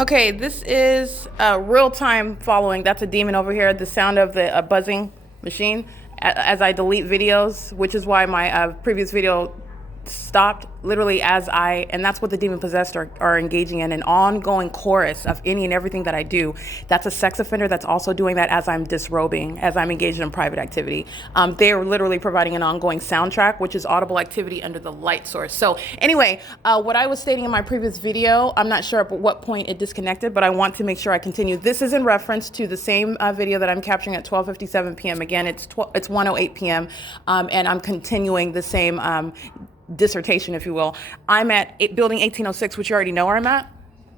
Okay, this is real-time following. That's a demon over here. The sound of the buzzing machine as I delete videos, which is why my previous video stopped literally and that's what the demon possessed are engaging in, an ongoing chorus of any and everything that I do. That's a sex offender that's also doing that as I'm disrobing, as I'm engaged in private activity. They are literally providing an ongoing soundtrack, which is audible activity under the light source. So anyway, what I was stating in my previous video, I'm not sure at what point it disconnected, but I want to make sure I continue. This is in reference to the same video that I'm capturing at 12:57 p.m. Again, it's 1:08 p.m. And I'm continuing the same dissertation, if you will. I'm at building 1806, which you already know where I'm at.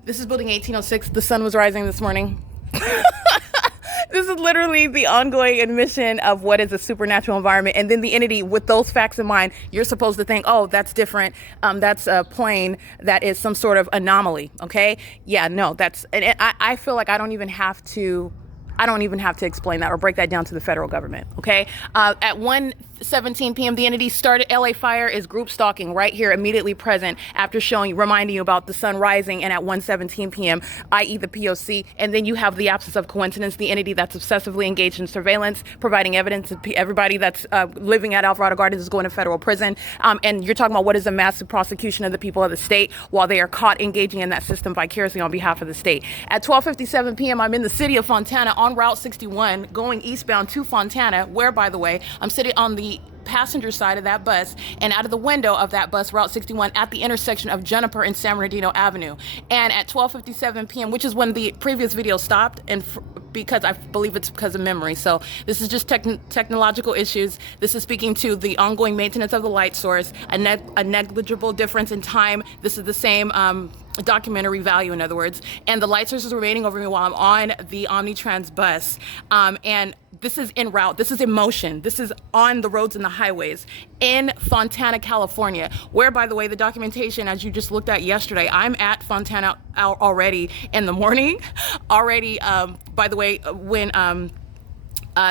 This is building 1806. The sun was rising this morning. This is literally the ongoing admission of what is a supernatural environment. And then the entity, with those facts in mind, you're supposed to think, oh, that's different. That's a plane that is some sort of anomaly. Okay. Yeah, no, and I feel like I don't even have to explain that or break that down to the federal government. Okay. At 1:17 p.m., the entity started. LA Fire is group stalking right here, immediately present after reminding you about the sun rising, and at 1:17 p.m., i.e. the P.O.C. And then you have the absence of coincidence, the entity that's obsessively engaged in surveillance, providing evidence to everybody that's living at Alvarado Gardens is going to federal prison. And you're talking about what is a massive prosecution of the people of the state while they are caught engaging in that system vicariously on behalf of the state. At 12:57 p.m., I'm in the city of Fontana on Route 61, going eastbound to Fontana, where, by the way, I'm sitting on the passenger side of that bus, and out of the window of that bus, Route 61, at the intersection of Juniper and San Bernardino Avenue. And at 12:57 p.m., which is when the previous video stopped, and because I believe it's because of memory. So this is just technological issues. This is speaking to the ongoing maintenance of the light source, a negligible difference in time. This is the same documentary value, in other words, and the light source is remaining over me while I'm on the Omnitrans bus. And this is en route. This is in motion. This is on the roads and the highways in Fontana, California, where, by the way, the documentation, as you just looked at yesterday, I'm at Fontana already in the morning. Already, by the way, when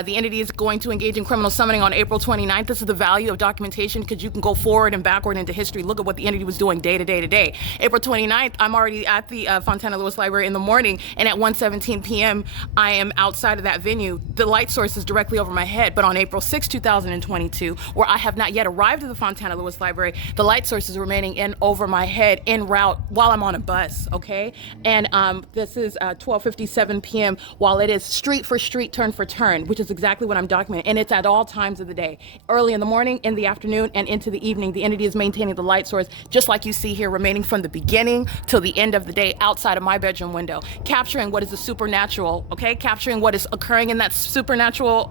the entity is going to engage in criminal summoning on April 29th. This is the value of documentation, because you can go forward and backward into history. Look at what the entity was doing day to day to day. April 29th, I'm already at the Fontana Lewis Library in the morning, and at 1:17 p.m., I am outside of that venue. The light source is directly over my head, but on April 6, 2022, where I have not yet arrived at the Fontana Lewis Library, the light source is remaining in over my head en route while I'm on a bus, okay? And this is 12:57 p.m., while it is street for street, turn for turn, which is exactly what I'm documenting. And it's at all times of the day, early in the morning, in the afternoon, and into the evening. The entity is maintaining the light source, just like you see here, remaining from the beginning till the end of the day outside of my bedroom window, capturing what is the supernatural, okay? Capturing what is occurring in that supernatural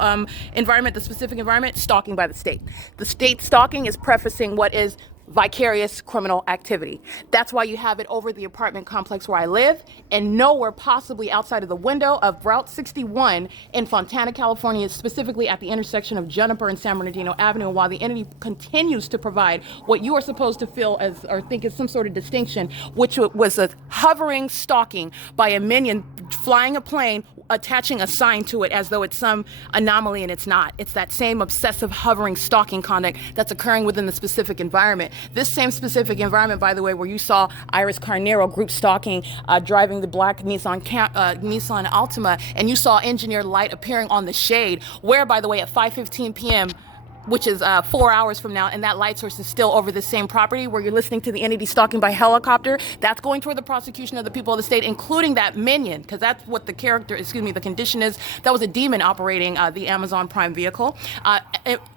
environment, the specific environment, stalking by the state. The state stalking is prefacing what is vicarious criminal activity. That's why you have it over the apartment complex where I live, and nowhere possibly outside of the window of Route 61 in Fontana, California, specifically at the intersection of Juniper and San Bernardino Avenue, while the entity continues to provide what you are supposed to feel as or think is some sort of distinction, which was a hovering stalking by a minion flying a plane, attaching a sign to it as though it's some anomaly, and it's not. It's that same obsessive hovering stalking conduct that's occurring within the specific environment. This same specific environment, by the way, where you saw Iris Carnero group stalking, driving the black Nissan Altima, and you saw engineered light appearing on the shade, where, by the way, at 5:15 p.m., which is 4 hours from now, and that light source is still over the same property where you're listening to the entity stalking by helicopter. That's going toward the prosecution of the people of the state, including that minion, because that's what the condition is. That was a demon operating the Amazon Prime vehicle,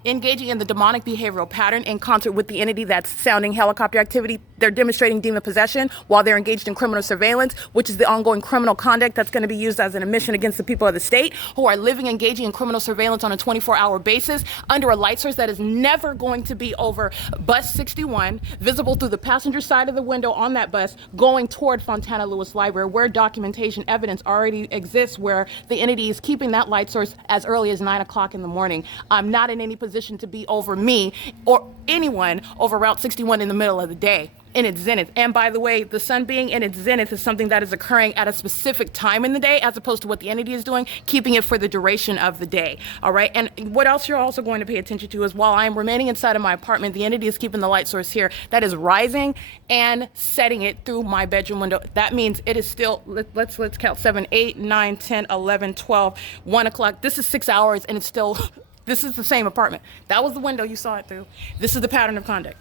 engaging in the demonic behavioral pattern in concert with the entity that's sounding helicopter activity. They're demonstrating demon possession while they're engaged in criminal surveillance, which is the ongoing criminal conduct that's going to be used as an admission against the people of the state who are engaging in criminal surveillance on a 24-hour basis under a light source that is never going to be over bus 61, visible through the passenger side of the window on that bus, going toward Fontana Lewis Library, where documentation evidence already exists, where the entity is keeping that light source as early as 9 o'clock in the morning. I'm not in any position to be over me or anyone over Route 61 in the middle of the day. in its zenith. And by the way, the sun being in its zenith is something that is occurring at a specific time in the day, as opposed to what the entity is doing, keeping it for the duration of the day. All right. And what else you're also going to pay attention to is, while I am remaining inside of my apartment, the entity is keeping the light source here that is rising and setting it through my bedroom window. That means it is still, let's count 7, 8, 9, 10, 11, 12, 1 o'clock. This is 6 hours and it's still, this is the same apartment. That was the window you saw it through. This is the pattern of conduct.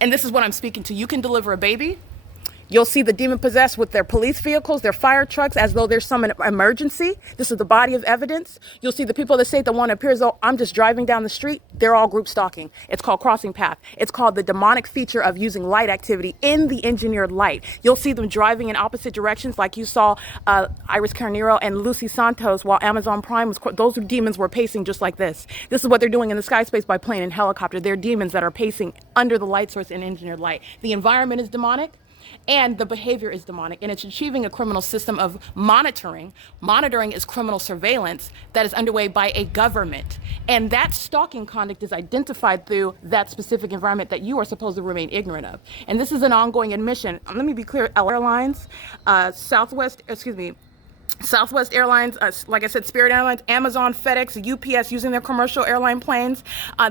And this is what I'm speaking to. You can deliver a baby. You'll see the demon possessed with their police vehicles, their fire trucks, as though there's some emergency. This is the body of evidence. You'll see the people that say that want to appear as though I'm just driving down the street. They're all group stalking. It's called crossing path. It's called the demonic feature of using light activity in the engineered light. You'll see them driving in opposite directions, like you saw Iris Carnero and Lucy Santos while Amazon Prime was, those demons were pacing just like this. This is what they're doing in the sky space by plane and helicopter. They're demons that are pacing under the light source in engineered light. The environment is demonic. And the behavior is demonic, and it's achieving a criminal system of monitoring. Monitoring is criminal surveillance that is underway by a government. And that stalking conduct is identified through that specific environment that you are supposed to remain ignorant of. And this is an ongoing admission. Let me be clear, Airlines, Southwest Airlines, like I said, Spirit Airlines, Amazon, FedEx, UPS, using their commercial airline planes,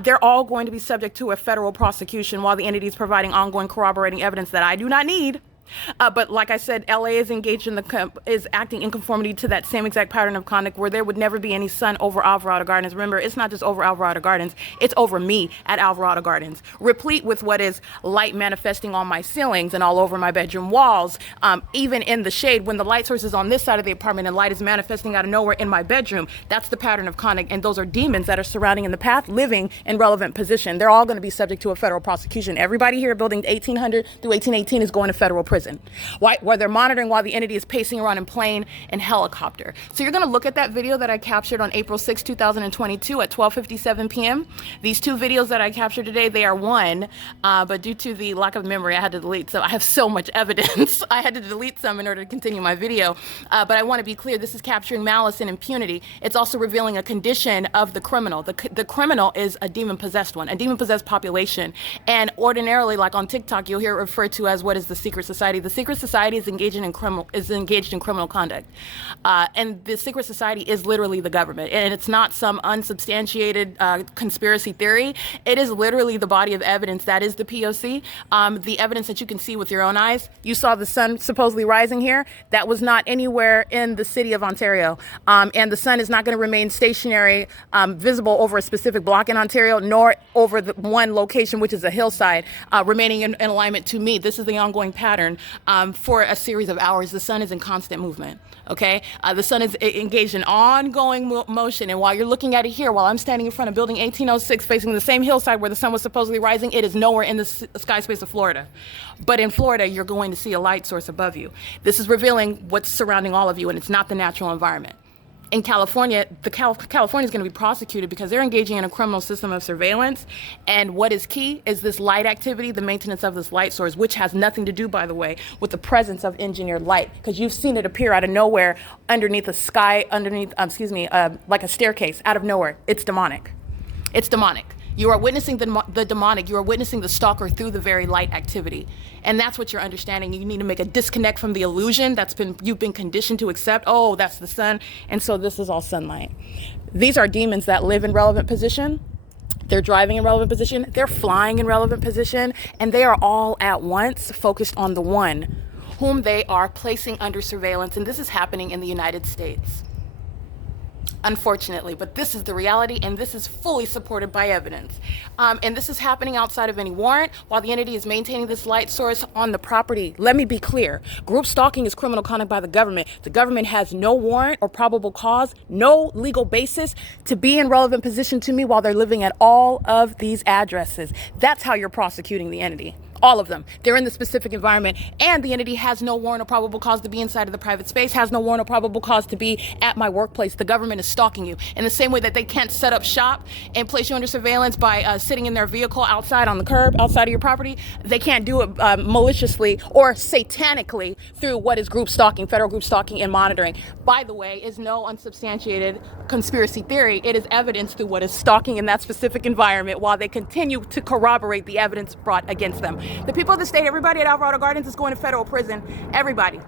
they're all going to be subject to a federal prosecution, while the entity is providing ongoing corroborating evidence that I do not need. But like I said, LA is engaged in is acting in conformity to that same exact pattern of conduct, where there would never be any sun over Alvarado Gardens. Remember, it's not just over Alvarado Gardens, it's over me at Alvarado Gardens, replete with what is light manifesting on my ceilings and all over my bedroom walls, even in the shade. When the light source is on this side of the apartment and light is manifesting out of nowhere in my bedroom, that's the pattern of conduct. And those are demons that are surrounding in the path, living in relevant position. They're all going to be subject to a federal prosecution. Everybody here building 1800 through 1818 is going to federal prison. Where they're monitoring while the entity is pacing around in plane and helicopter. So you're going to look at that video that I captured on April 6, 2022 at 12:57 p.m. These two videos that I captured today, they are one, but due to the lack of memory, I had to delete. So I have so much evidence. I had to delete some in order to continue my video. But I want to be clear, this is capturing malice and impunity. It's also revealing a condition of the criminal. The criminal is a demon-possessed one, a demon-possessed population. And ordinarily, like on TikTok, you'll hear it referred to as what is the secret society. The secret society is engaged in criminal conduct, and the secret society is literally the government, and it's not some unsubstantiated conspiracy theory. It is literally the body of evidence that is the P.O.C. The evidence that you can see with your own eyes. You saw the sun supposedly rising here. That was not anywhere in the city of Ontario, and the sun is not going to remain stationary, visible over a specific block in Ontario, nor over the one location, which is a hillside, remaining in alignment to me. This is the ongoing pattern. For a series of hours. The sun is in constant movement, okay? The sun is engaged in ongoing motion, and while you're looking at it here, while I'm standing in front of building 1806 facing the same hillside where the sun was supposedly rising, it is nowhere in the sky space of Florida. But in Florida, you're going to see a light source above you. This is revealing what's surrounding all of you, and it's not the natural environment. In California, California is going to be prosecuted because they're engaging in a criminal system of surveillance. And what is key is this light activity, the maintenance of this light source, which has nothing to do, by the way, with the presence of engineered light, because you've seen it appear out of nowhere underneath the sky, like a staircase out of nowhere. It's demonic. It's demonic. You are witnessing the demonic. You are witnessing the stalker through the very light activity. And that's what you're understanding. You need to make a disconnect from the illusion you've been conditioned to accept. Oh, that's the sun. And so this is all sunlight. These are demons that live in relevant position. They're driving in relevant position. They're flying in relevant position. And they are all at once focused on the one whom they are placing under surveillance. And this is happening in the United States. Unfortunately, but this is the reality, and this is fully supported by evidence. And this is happening outside of any warrant while the entity is maintaining this light source on the property. Let me be clear. Group stalking is criminal conduct by the government. The government has no warrant or probable cause, no legal basis to be in relevant position to me while they're living at all of these addresses. That's how you're prosecuting the entity. All of them. They're in the specific environment, and the entity has no warrant or probable cause to be inside of the private space, has no warrant or probable cause to be at my workplace. The government is stalking you in the same way that they can't set up shop and place you under surveillance by sitting in their vehicle outside on the curb, outside of your property. They can't do it maliciously or satanically through what is group stalking, federal group stalking and monitoring. By the way, is no unsubstantiated conspiracy theory. It is evidence through what is stalking in that specific environment while they continue to corroborate the evidence brought against them. The people of the state, everybody at Alvarado Gardens is going to federal prison. Everybody.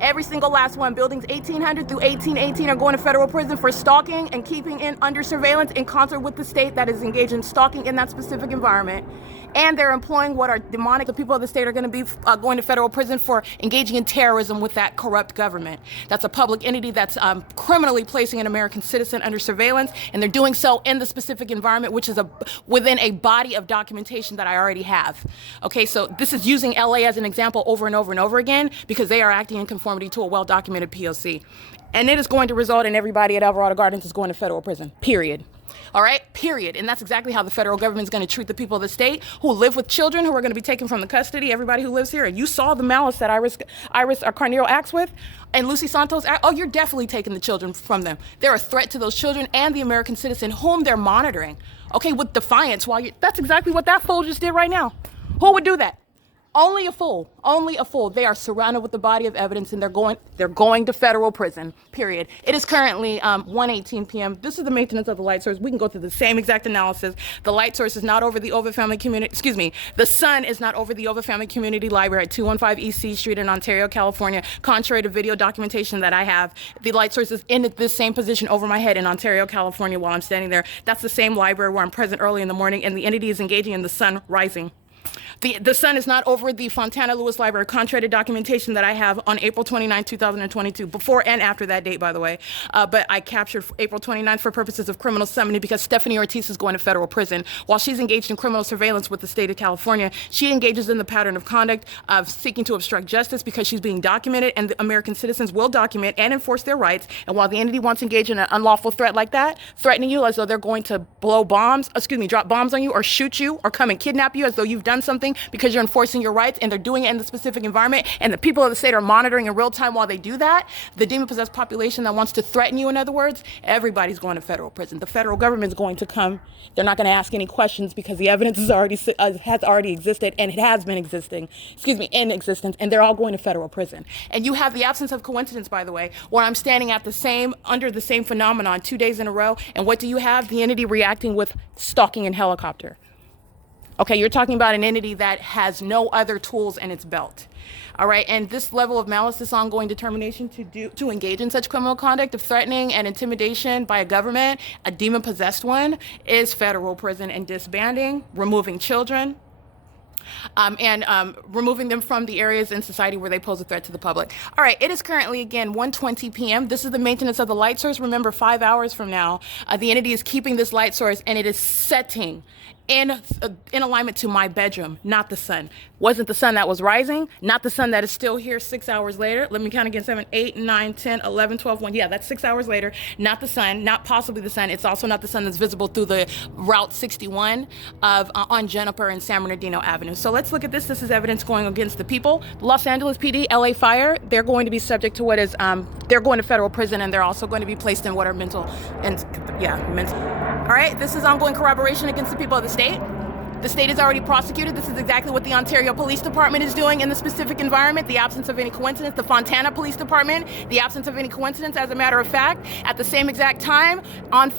Every single last one. Buildings 1800 through 1818 are going to federal prison for stalking and keeping in under surveillance in concert with the state that is engaged in stalking in that specific environment. And they're employing what are demonic. The people of the state are going to be going to federal prison for engaging in terrorism with that corrupt government. That's a public entity that's criminally placing an American citizen under surveillance, and they're doing so in the specific environment, which is within a body of documentation that I already have. Okay, so this is using LA as an example over and over and over again because they are acting in conformity to a well-documented P.O.C. And it is going to result in everybody at Alvarado Gardens is going to federal prison, period. All right, period. And that's exactly how the federal government is going to treat the people of the state who live with children who are going to be taken from the custody, everybody who lives here. And you saw the malice that Iris Carneiro acts with and Lucy Santos act. Oh, you're definitely taking the children from them. They're a threat to those children and the American citizen whom they're monitoring. Okay, with defiance that's exactly what that fool just did right now. Who would do that? Only a fool. Only a fool. They are surrounded with the body of evidence, and they're going to federal prison. Period. It is currently 1:18 p.m. This is the maintenance of the light source. We can go through the same exact analysis. The light source is not over the Ova Family Community. Excuse me. The sun is not over the Ova Family Community Library at 215 East C Street in Ontario, California. Contrary to video documentation that I have, the light source is in this same position over my head in Ontario, California, while I'm standing there. That's the same library where I'm present early in the morning, and the entity is engaging in the sun rising. The sun is not over the Fontana Lewis Library, contrary to documentation that I have on April 29, 2022, before and after that date, by the way. But I captured April 29th for purposes of criminal summoning because Stephanie Ortiz is going to federal prison. While she's engaged in criminal surveillance with the state of California, she engages in the pattern of conduct of seeking to obstruct justice because she's being documented, and the American citizens will document and enforce their rights. And while the entity wants to engage in an unlawful threat like that, threatening you as though they're going to drop bombs on you or shoot you or come and kidnap you as though you've done something because you're enforcing your rights, and they're doing it in the specific environment, and the people of the state are monitoring in real time while they do that, the demon-possessed population that wants to threaten you, in other words, everybody's going to federal prison. The federal government is going to come. They're not going to ask any questions because the evidence has already existed, and it has been in existence, and they're all going to federal prison. And you have the absence of coincidence, by the way, where I'm standing at under the same phenomenon 2 days in a row, and what do you have? The entity reacting with stalking in helicopter. Okay, you're talking about an entity that has no other tools in its belt. All right, and this level of malice, this ongoing determination to engage in such criminal conduct of threatening and intimidation by a government, a demon-possessed one, is federal prison and disbanding, removing children, and removing them from the areas in society where they pose a threat to the public. All right, it is currently, again, 1:20 p.m. This is the maintenance of the light source. Remember, 5 hours from now, the entity is keeping this light source, and it is setting in alignment to my bedroom, not the sun. Wasn't the sun that was rising, not the sun that is still here 6 hours later. Let me count again, 7, 8, 9, 10, 11, 12, 1. Yeah, that's 6 hours later. Not the sun, not possibly the sun. It's also not the sun that's visible through the Route 61 on Juniper and San Bernardino Avenue. So let's look at this. This is evidence going against the people. Los Angeles PD, LA Fire, they're going to be subject to what is, they're going to federal prison, and they're also going to be placed in what are mental. All right, this is ongoing corroboration against the people of the state. The state is already prosecuted. This is exactly what the Ontario Police Department is doing in the specific environment. The absence of any coincidence. The Fontana Police Department, the absence of any coincidence. As a matter of fact, at the same exact time on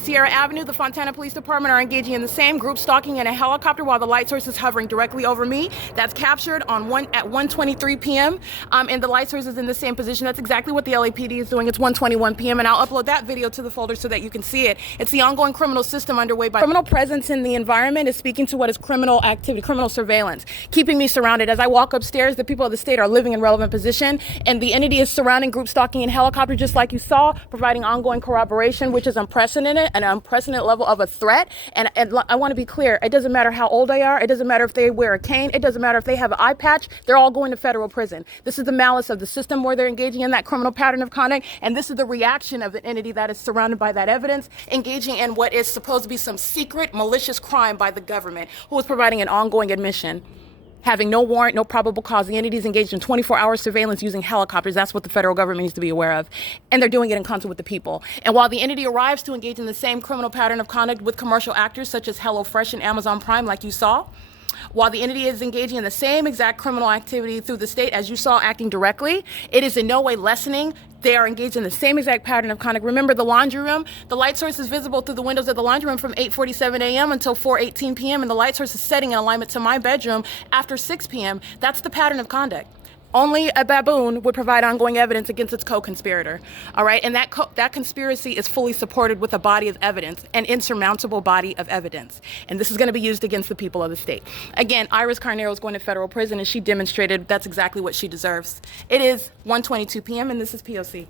Sierra Avenue, the Fontana Police Department are engaging in the same group stalking in a helicopter while the light source is hovering directly over me. That's captured at 1:23 p.m. And the light source is in the same position. That's exactly what the LAPD is doing. It's 1:21 p.m. and I'll upload that video to the folder so that you can see it. It's the ongoing criminal system underway by criminal presence in the environment is speaking to what is criminal activity, criminal surveillance, keeping me surrounded. As I walk upstairs, the people of the state are living in relevant position, and the entity is surrounding group stalking in helicopter, just like you saw, providing ongoing corroboration, which is unprecedented, an unprecedented level of a threat. And I want to be clear, it doesn't matter how old they are, it doesn't matter if they wear a cane, it doesn't matter if they have an eye patch, they're all going to federal prison. This is the malice of the system where they're engaging in that criminal pattern of conduct, and this is the reaction of an entity that is surrounded by that evidence, engaging in what is supposed to be some secret malicious crime by the government, who is providing an ongoing admission, having no warrant, no probable cause. The entity is engaged in 24-hour surveillance using helicopters. That's what the federal government needs to be aware of. And they're doing it in concert with the people. And while the entity arrives to engage in the same criminal pattern of conduct with commercial actors such as HelloFresh and Amazon Prime, like you saw, While the entity is engaging in the same exact criminal activity through the state as you saw acting directly, it is in no way lessening. They are engaged in the same exact pattern of conduct. Remember the laundry room? The light source is visible through the windows of the laundry room from 8:47 a.m. until 4:18 p.m. and the light source is setting in alignment to my bedroom after 6 p.m. That's the pattern of conduct. Only a baboon would provide ongoing evidence against its co-conspirator, all right? And that conspiracy is fully supported with a body of evidence, an insurmountable body of evidence. And this is gonna be used against the people of the state. Again, Iris Carnero is going to federal prison and she demonstrated that's exactly what she deserves. It is 1:22 p.m. and this is P.O.C.